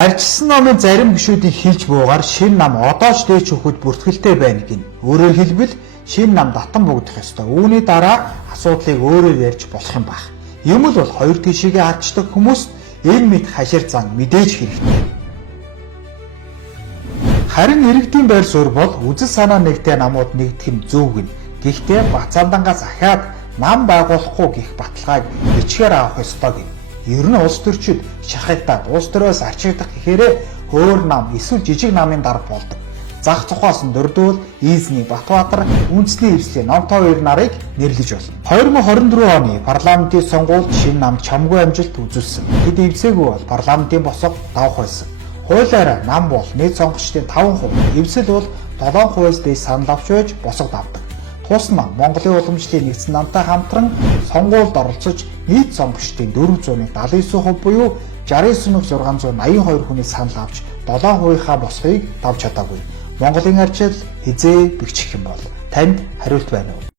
Арчилсан номын зарим гишүүдийн хэлж буугаар шинэ нам одоо ч дээч өгөхөд бүртгэлтэй байна гин. Өөрөөр хэлбэл шинэ нам татан богдох ёстой. Үүний дараа асуудлыг өөрөө ярьж болох юм байна. Юм л бол хоёр тишээгээ харчдаг хүмүүст энэ мэд хашир зан мэдээж хэрэгтэй. Харин иргэдийн байр суурь бол үзэл санаа нэгтэй намууд нэгдэх нь зөв гин. Гэхдээ Бацаандангаас ахаад нам байгуулахгүй гэх баталгааг бичгээр авах ёстой гин. Ер нь улс төрчид шахагдаад улс төрөөс арчигдах гэхээрээ өөр нам эсвэл жижиг намын дарга болдог. Зах зохиос нь дурдвал Ийзний Батбаатар үндэсний эвслийн Номтой хоёр нарыг нэрлэж болно. 2024 оны парламентын сонгуульд шинэ нам чамгүй амжилт үзүүлсэн. Тэд эвсээгүй бол парламентын босго давах байсан. Хуулиараа нам бол нийт сонгогчдын 5%, эвсэл бол 7%-ээс дээш санал авч байж босго давдаг. Тусмаа Монголын уламжлалын нэгдсэн намтай хамтран сонгуульд оролцож нийт сонгогчдын 479% буюу 69,682 хүний санал авч 7%-ийнхаа босгыг давж чадаагүй. Монголын арчил хизээ бэгчих юм бол танд хариулт байна уу?